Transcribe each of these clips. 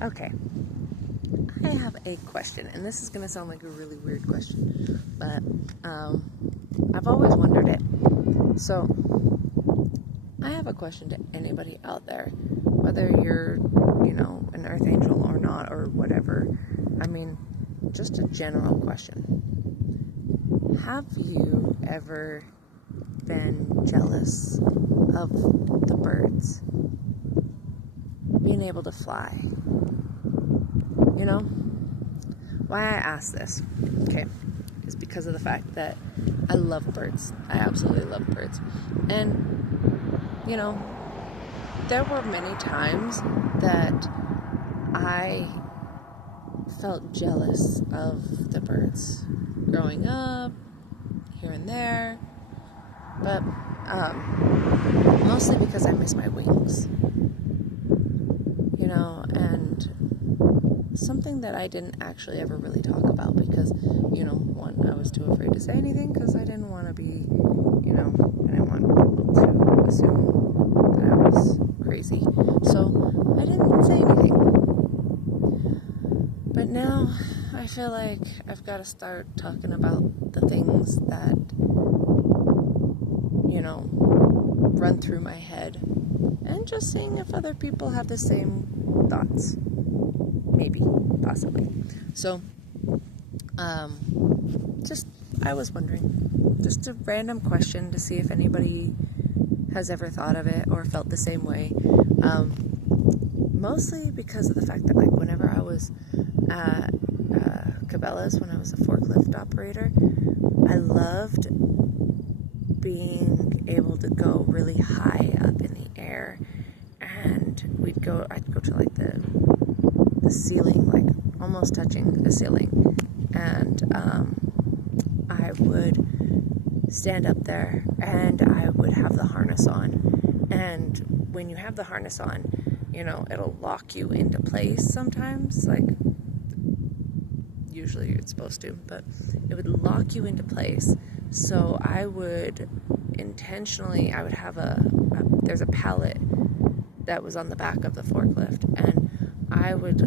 Okay, I have a question, and this is going to sound like a really weird question, but I've always wondered it. So, I have a question to anybody out there, whether you're, an earth angel or not, or whatever. I mean, just a general question. Have you ever been jealous of the birds being able to fly? You know? Why I ask this, okay, is because of the fact that I love birds. I absolutely love birds. And, there were many times that I felt jealous of the birds growing up, here and there, but mostly because I miss my wings. And something that I didn't actually ever really talk about because, one, I was too afraid to say anything because I didn't want to be, I didn't want people to assume that I was crazy. So I didn't say anything. But now I feel like I've got to start talking about the things that, run through my head and just seeing if other people have the same thoughts. Maybe, possibly. So, I was wondering, just a random question to see if anybody has ever thought of it or felt the same way. Mostly because of the fact that, whenever I was at Cabela's, when I was a forklift operator, I loved being able to go really high up in the air, and I'd go to the ceiling, almost touching the ceiling, and I would stand up there and I would have the harness on, and when you have the harness on, it'll lock you into place sometimes, usually it's supposed to, but it would lock you into place. So I would have there's a pallet that was on the back of the forklift, and I would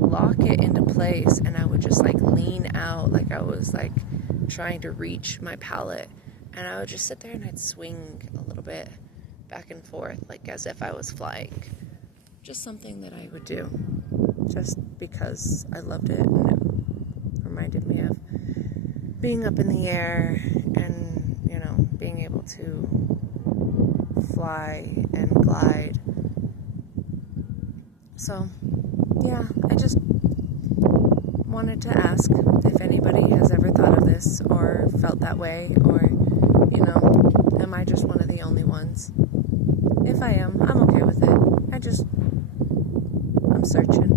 lock it into place, and I would just lean out like I was trying to reach my pallet, and I would just sit there and I'd swing a little bit back and forth as if I was flying. Just something that I would do just because I loved it, and it reminded me of being up in the air and being able to fly and glide. So yeah, I just wanted to ask if anybody has ever thought of this or felt that way, or am I just one of the only ones? If I am, I'm okay with it. I'm searching,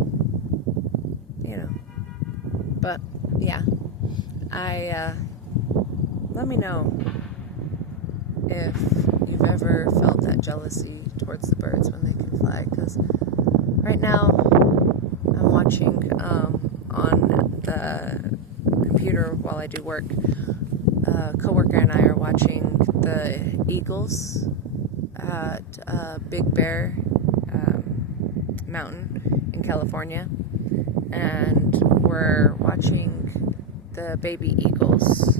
but yeah, let me know if you've ever felt that jealousy towards the birds when they can fly, because right now I'm watching on the computer while I do work. A coworker and I are watching the eagles at Big Bear Mountain in California, and we're watching the baby eagles.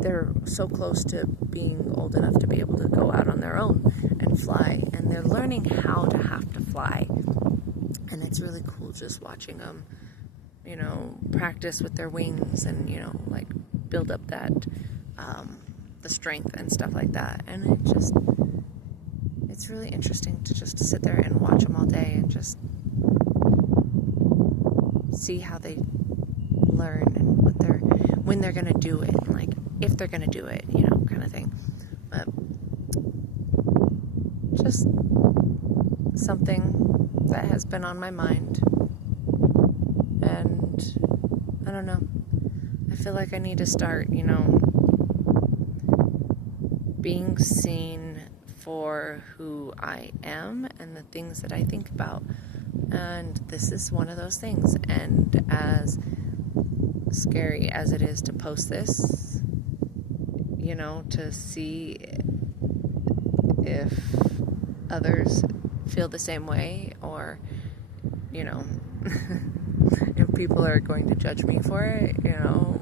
They're so close to being old enough to be able to go out on their own and fly, and they're learning how to have to fly, and it's really cool just watching them, practice with their wings and, build up that, the strength and stuff like that, and it's really interesting to just sit there and watch them all day and just see how they learn and when they're gonna do it, and if they're gonna do it, kind of thing. But just something that has been on my mind, and I don't know, I feel like I need to start, being seen for who I am and the things that I think about, and this is one of those things. And as scary as it is to post this, to see if others feel the same way, or, you know, if people are going to judge me for it, you know,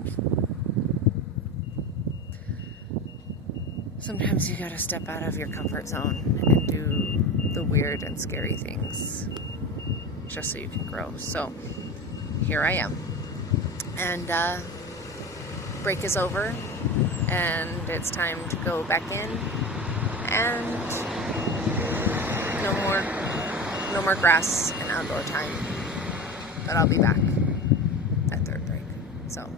sometimes you gotta step out of your comfort zone and do the weird and scary things just so you can grow. So here I am. And break is over, and it's time to go back in, and no more grass and outdoor time. But I'll be back at third break. So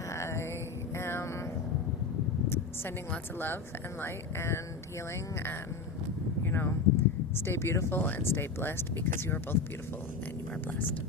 I am sending lots of love and light and healing, and, you know, stay beautiful and stay blessed, because you are both beautiful and you are blessed.